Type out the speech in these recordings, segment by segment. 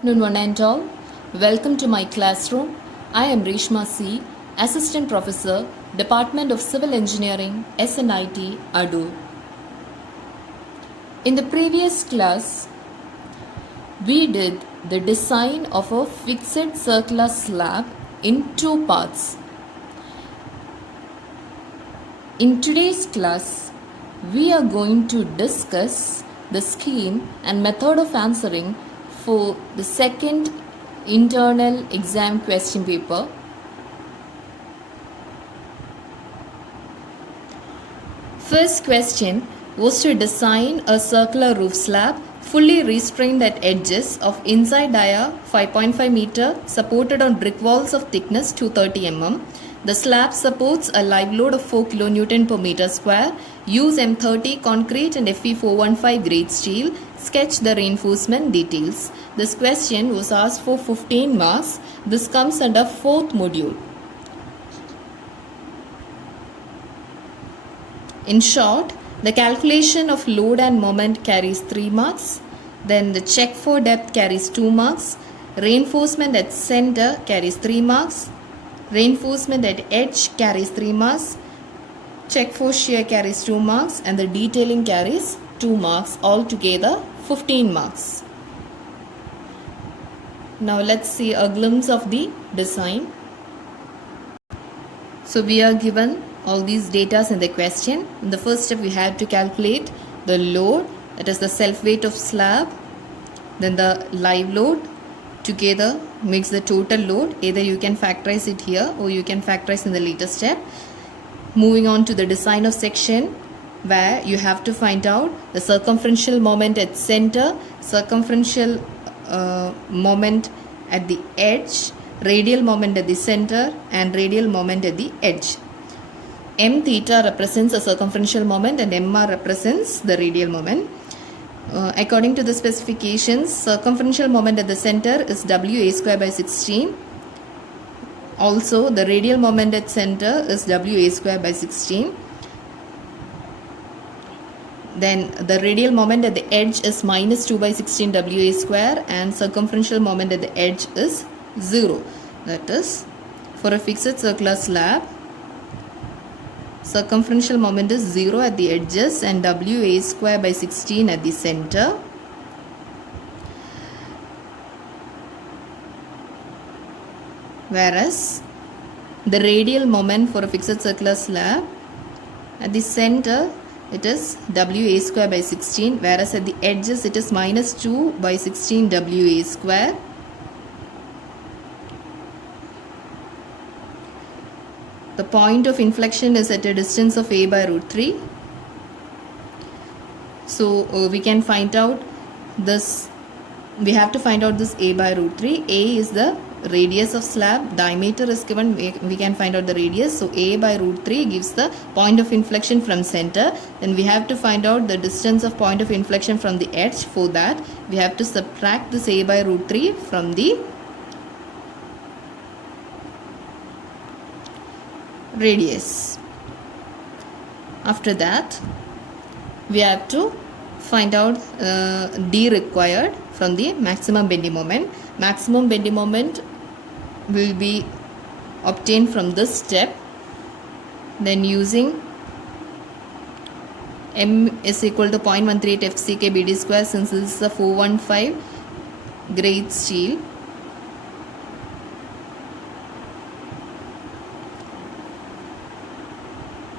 Afternoon, one and all. Welcome to my classroom. I am Reshma C., Assistant Professor, Department of Civil Engineering, SNIT, Adur. In the previous class, we did the design of a fixed circular slab in two parts. In today's class, we are going to discuss the scheme and method of answering for the second internal exam question paper. First question was to design a circular roof slab fully restrained at edges of inside dia 5.5 meter supported on brick walls of thickness 230 mm. The slab supports a live load of 4 kN per meter square. Use M30 concrete and Fe415 grade steel. Sketch the reinforcement details. This question was asked for 15 marks. This comes under 4th module. In short, the calculation of load and moment carries 3 marks. Then the check for depth carries 2 marks. Reinforcement at center carries 3 marks. Reinforcement at edge carries 3 marks. Check for shear carries 2 marks. And the detailing carries 2 marks. Altogether 15 marks. Now let's see a glimpse of the design. So we are given all these data in the question. In the first step, we have to calculate the load, that is the self weight of slab, then the live load together makes the total load. Either you can factorize it here or you can factorize in the later step. Moving on to the design of section, where you have to find out the circumferential moment at center, circumferential moment at the edge, radial moment at the center, and radial moment at the edge. M theta represents the circumferential moment and MR represents the radial moment. According to the specifications, circumferential moment at the center is WA square by 16. Also, the radial moment at center is WA square by 16. Then the radial moment at the edge is minus 2 by 16 WA square, and circumferential moment at the edge is 0. That is, for a fixed circular slab, circumferential moment is 0 at the edges and WA square by 16 at the center. Whereas the radial moment for a fixed circular slab, at the center it is WA square by 16, whereas at the edges it is minus 2 by 16 WA square. The point of inflection is at a distance of A by root 3. So we can find out this, we have to find out this A by root 3. A is the radius of slab, diameter is given, we can find out the radius. So A by root 3 gives the point of inflection from center. Then we have to find out the distance of point of inflection from the edge. For that, we have to subtract this A by root 3 from the radius. After that, we have to find out D required from the maximum bending moment. Maximum bending moment will be obtained from this step. Then using M is equal to 0.138 FCK BD square, since this is a 415 grade steel.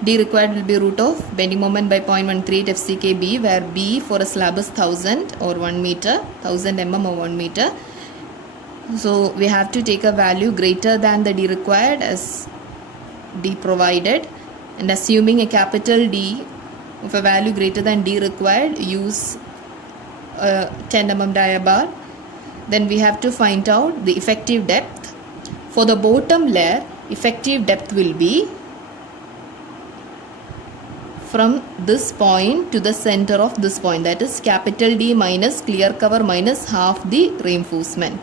D required will be root of bending moment by 0.138 FCKB, where B for a slab is 1000 or 1 meter, 1000 mm or 1 meter. So we have to take a value greater than the D required as D provided, and assuming a capital D of a value greater than D required, use a 10 mm dia bar. Then we have to find out the effective depth. For the bottom layer, effective depth will be from this point to the center of this point, that is capital D minus clear cover minus half the reinforcement.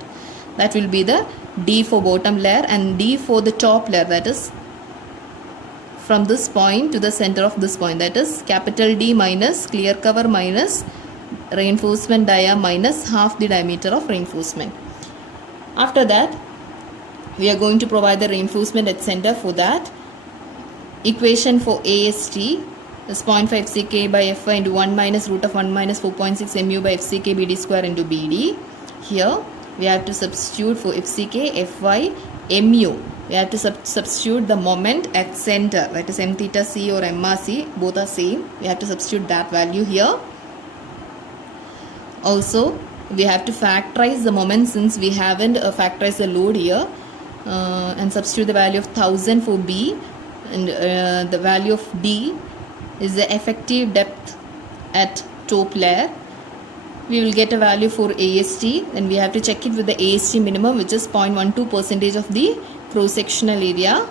That will be the D for bottom layer, and D for the top layer, that is from this point to the center of this point, that is capital D minus clear cover minus reinforcement dia minus half the diameter of reinforcement. After that, we are going to provide the reinforcement at center. For that, equation for AST is 0.5 FCK by Fy into 1 minus root of 1 minus 4.6 mu by FCK BD square into BD. Here we have to substitute for FCK, Fy, mu. We have to substitute the moment at center, that is m theta c or mrc, both are same. We have to substitute that value here. Also, we have to factorize the moment since we haven't factorized the load here, and substitute the value of 1000 for B, and the value of D is the effective depth at top layer. We will get a value for AST, and we have to check it with the AST minimum, which is 0.12% of the cross-sectional area.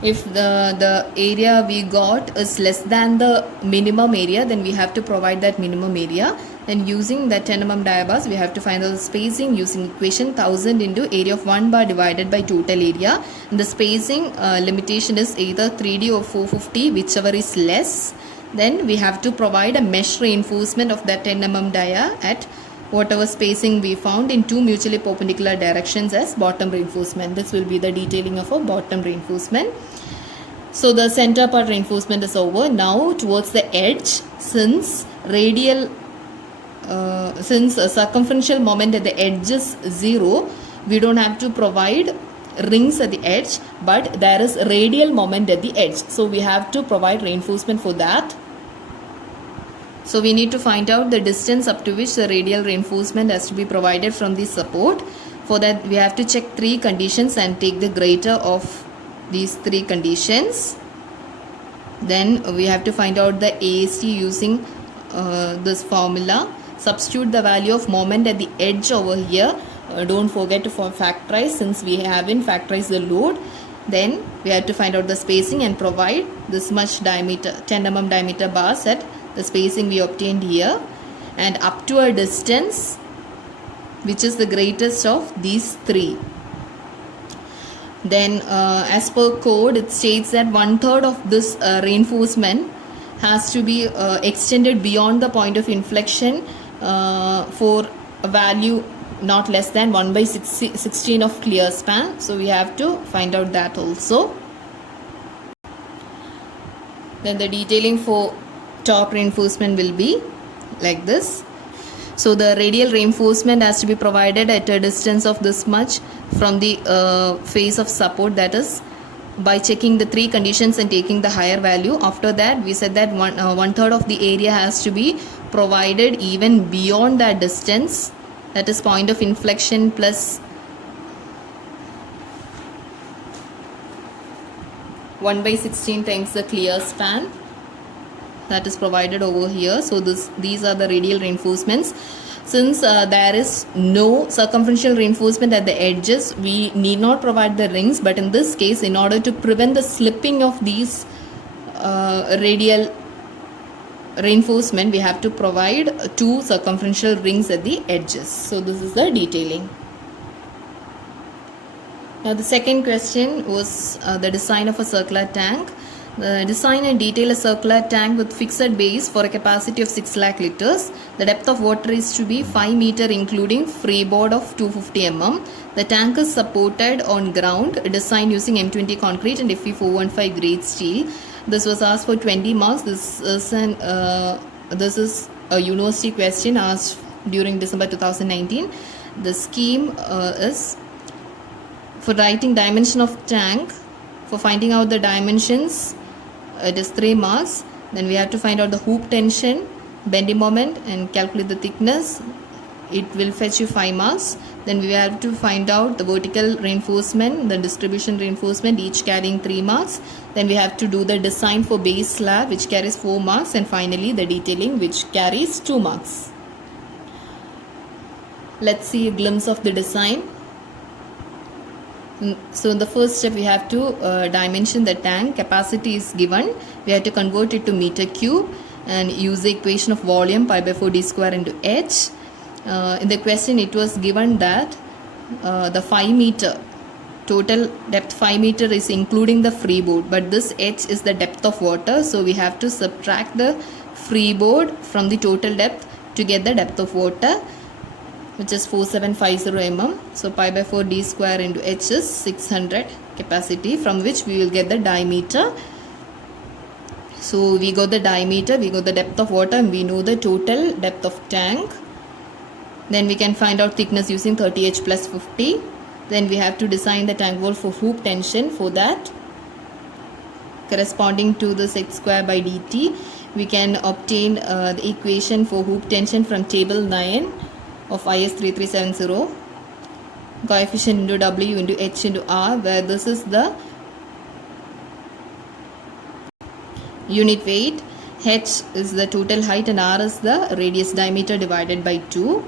If the area we got is less than the minimum area, then we have to provide that minimum area. Then using that 10 mm diabars, we have to find the spacing using equation 1000 into area of 1 bar divided by total area. And the spacing limitation is either 3D or 450, whichever is less. Then we have to provide a mesh reinforcement of that 10 mm dia at whatever spacing we found in two mutually perpendicular directions as bottom reinforcement. This will be the detailing of a bottom reinforcement. So the center part reinforcement is over. Now towards the edge, since a circumferential moment at the edge is 0, we don't have to provide rings at the edge, but there is radial moment at the edge. So we have to provide reinforcement for that. So we need to find out the distance up to which the radial reinforcement has to be provided from the support. For that, we have to check three conditions and take the greater of these three conditions. Then we have to find out the AST using this formula. Substitute the value of moment at the edge over here. Don't forget to factorize since we haven't factorized the load. Then we have to find out the spacing and provide this much diameter, 10 mm diameter bars at the spacing we obtained here, and up to a distance which is the greatest of these three. Then as per code, it states that 1/3 of this reinforcement has to be extended beyond the point of inflection for a value not less than 1/16 of clear span. So we have to find out that also. Then the detailing for top reinforcement will be like this. So the radial reinforcement has to be provided at a distance of this much from the face of support, that is by checking the three conditions and taking the higher value. After that, we said that 1/3 of the area has to be provided even beyond that distance, that is point of inflection plus 1/16 times the clear span that is provided over here. So these are the radial reinforcements. Since there is no circumferential reinforcement at the edges, we need not provide the rings, but in this case, in order to prevent the slipping of these radial reinforcement, we have to provide two circumferential rings at the edges. So this is the detailing. Now the second question was the design of a circular tank. Design and detail a circular tank with fixed base for a capacity of 6 lakh liters. The depth of water is to be 5 meter including freeboard of 250 mm. The tank is supported on ground, designed using M20 concrete and Fe415 grade steel. This was asked for 20 marks. This is a university question asked during December 2019. The scheme is for writing dimension of tank. For finding out the dimensions, it is 3 marks. Then we have to find out the hoop tension, bending moment, and calculate the thickness. It will fetch you 5 marks. Then we have to find out the vertical reinforcement, the distribution reinforcement, each carrying 3 marks. Then we have to do the design for base slab, which carries 4 marks, and finally the detailing, which carries 2 marks. Let's see a glimpse of the design. So in the first step, we have to dimension the tank. Capacity is given. We have to convert it to meter cube and use the equation of volume pi by 4 d square into h. In the question, it was given that the 5 meter total depth 5 meter is including the freeboard, but this h is the depth of water. So we have to subtract the freeboard from the total depth to get the depth of water, which is 4750 mm. So pi by 4 d square into h is 600 capacity, from which we will get the diameter. So we got the diameter, we got the depth of water, and we know the total depth of tank. Then we can find out thickness using 30H plus 50. Then we have to design the tank wall for hoop tension. For that, corresponding to the sec square by dt, we can obtain the equation for hoop tension from table 9 of IS 3370. Coefficient into W into H into R, where this is the unit weight, H is the total height, and R is the radius diameter divided by 2.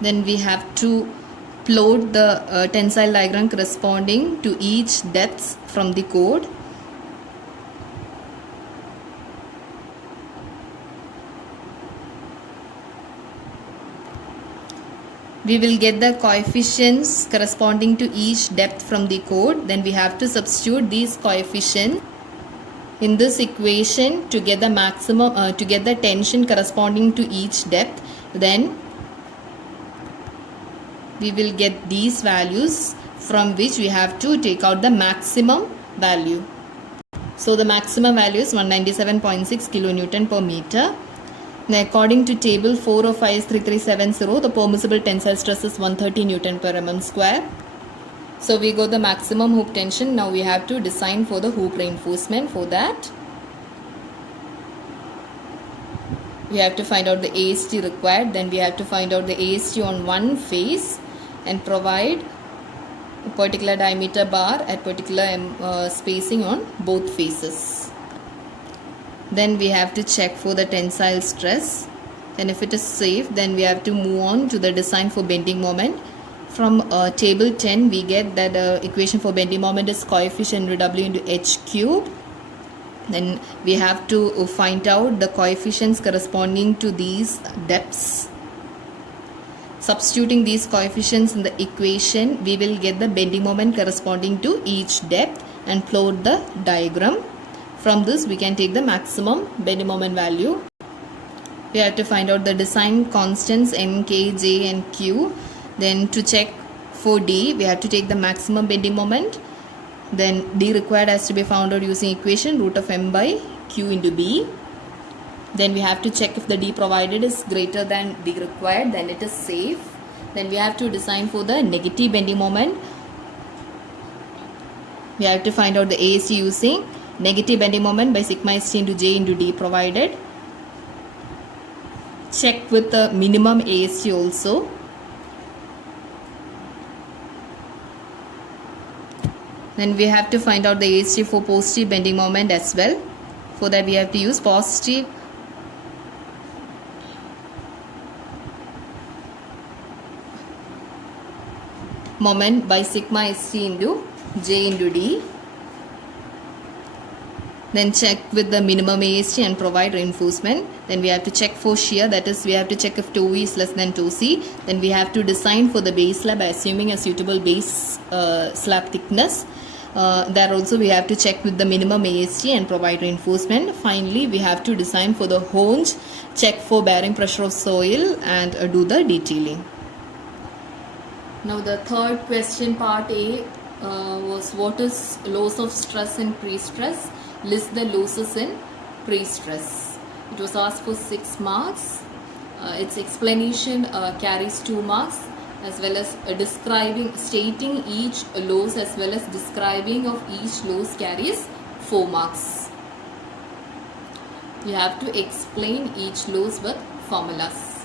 Then we have to plot the tensile diagram corresponding to each depth from the code. We will get the coefficients corresponding to each depth from the code. Then we have to substitute these coefficients in this equation to get the maximum, to get the tension corresponding to each depth. Then we will get these values, from which we have to take out the maximum value. So the maximum value is 197.6 kilonewton per meter. Now, according to table 4 of IS 3370, the permissible tensile stress is 130 Newton per mm square. So we got the maximum hoop tension. Now we have to design for the hoop reinforcement. For that, we have to find out the AST required. Then we have to find out the AST on one face and provide a particular diameter bar at particular spacing on both faces. Then we have to check for the tensile stress, and if it is safe, then we have to move on to the design for bending moment. From table 10, we get that equation for bending moment is coefficient into W into H cube. Then we have to find out the coefficients corresponding to these depths. Substituting these coefficients in the equation, we will get the bending moment corresponding to each depth and plot the diagram. From this, we can take the maximum bending moment value. We have to find out the design constants N, K, J and Q. Then to check for D, we have to take the maximum bending moment. Then D required has to be found out using equation root of M by Q into B. Then we have to check if the D provided is greater than D required, then it is safe. Then we have to design for the negative bending moment. We have to find out the AST using negative bending moment by sigma ST into J into D provided. Check with the minimum AST also. Then we have to find out the AST for positive bending moment as well. For that, we have to use positive moment by sigma ST into J into D. Then check with the minimum AST and provide reinforcement. Then we have to check for shear, that is we have to check if toe E is less than toe C. Then we have to design for the base slab by assuming a suitable base slab thickness. There also we have to check with the minimum AST and provide reinforcement. Finally, we have to design for the honge, check for bearing pressure of soil and do the detailing. Now the third question, part A, was what is loss of stress in pre-stress? List the losses in pre-stress. It was asked for 6 marks. Its explanation carries 2 marks, as well as stating each loss as well as describing of each loss carries 4 marks. You have to explain each loss with formulas.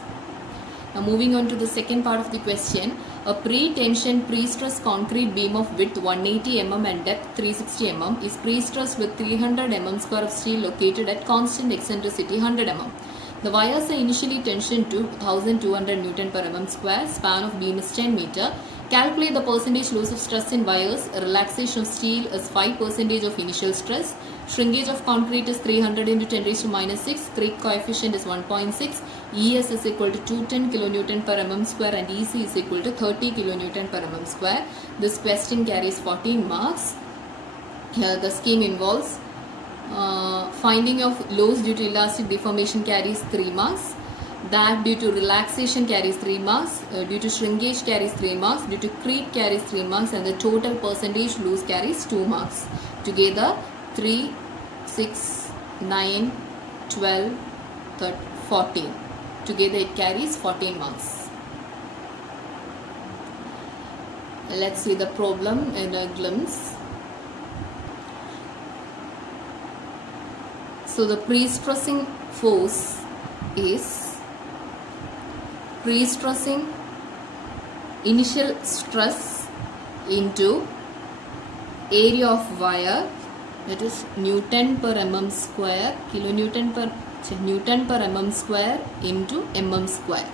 Now moving on to the second part of the question. A pre-tension pre-stress concrete beam of width 180 mm and depth 360 mm is pre-stressed with 300 mm square of steel located at constant eccentricity 100 mm. The wires are initially tensioned to 1200 Newton per mm square. Span of beam is 10 meter. Calculate the percentage loss of stress in wires. Relaxation of steel is 5% of initial stress. Shrinkage of concrete is 300 into 10 raised to minus 6. Creep coefficient is 1.6. ES is equal to 210 kilonewton per mm square and EC is equal to 30 kilonewton per mm square. This question carries 14 marks. Here the scheme involves finding of loss due to elastic deformation carries 3 marks. That due to relaxation carries 3 marks, due to shrinkage carries 3 marks, due to creep carries 3 marks, and the total percentage loss carries 2 marks. Together 3, 6, 9, 12, 13, 14. Together it carries 14 marks. Let's see the problem in a glimpse. So the pre-stressing force is pre-stressing initial stress into area of wire, that is Newton per mm square, Newton per mm square into mm square.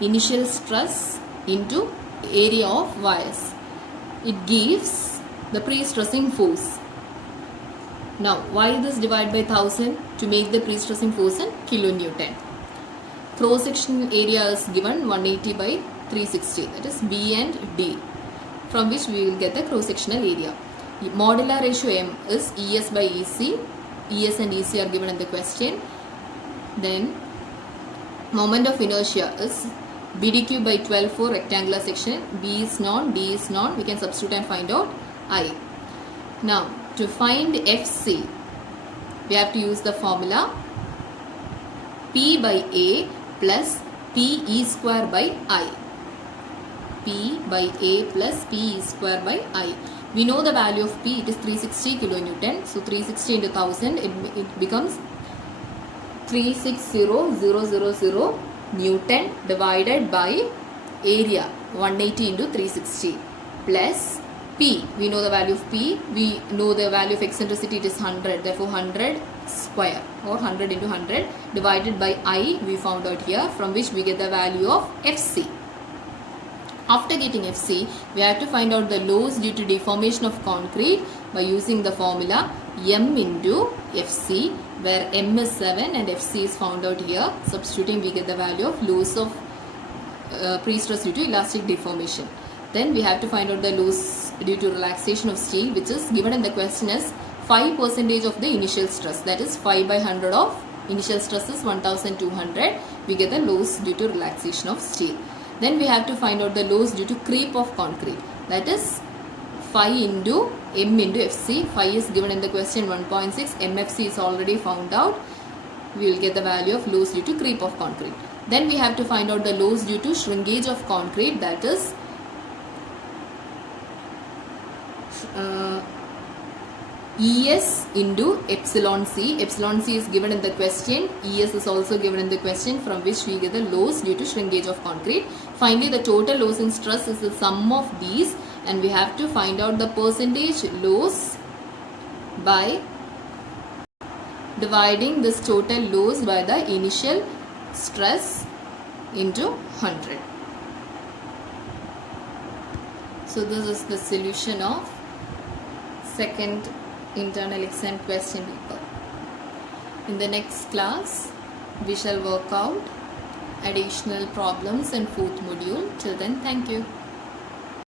Initial stress into area of wires. It gives the pre-stressing force. Now, why this divide by 1000? To make the pre-stressing force in kilonewton. Cross-sectional area is given 180 by 360, that is B and D, from which we will get the cross-sectional area. Modular ratio M is ES by EC. ES and EC are given in the question. Then moment of inertia is BDQ by 12 for rectangular section. B is known, D is known. We can substitute and find out I. Now, to find FC, we have to use the formula P by A plus PE square by I. P by A plus PE square by I. We know the value of P, it is 360 kilonewton. So 360 into 1000, it becomes 360,000 Newton divided by area 180 into 360 plus P. We know the value of P. We know the value of eccentricity, it is 100. Therefore 100 square or 100 into 100 divided by I we found out here, from which we get the value of FC. After getting FC, we have to find out the loss due to deformation of concrete by using the formula M into FC, where M is 7 and FC is found out here. Substituting, we get the value of loss of pre-stress due to elastic deformation. Then we have to find out the loss due to relaxation of steel, which is given in the question as 5% of the initial stress, that is 5 by 100 of initial stress is 1200. We get the loss due to relaxation of steel. Then we have to find out the loss due to creep of concrete, that is phi into M into FC. Phi is given in the question 1.6, MFC is already found out. We will get the value of loss due to creep of concrete. Then we have to find out the loss due to shrinkage of concrete, that is ES into epsilon C. Epsilon C is given in the question. ES is also given in the question, from which we get the loss due to shrinkage of concrete. Finally, the total loss in stress is the sum of these, and we have to find out the percentage loss by dividing this total loss by the initial stress into 100. So this is the solution of second internal exam question paper. In the next class, we shall work out additional problems in fourth module. Till then, thank you.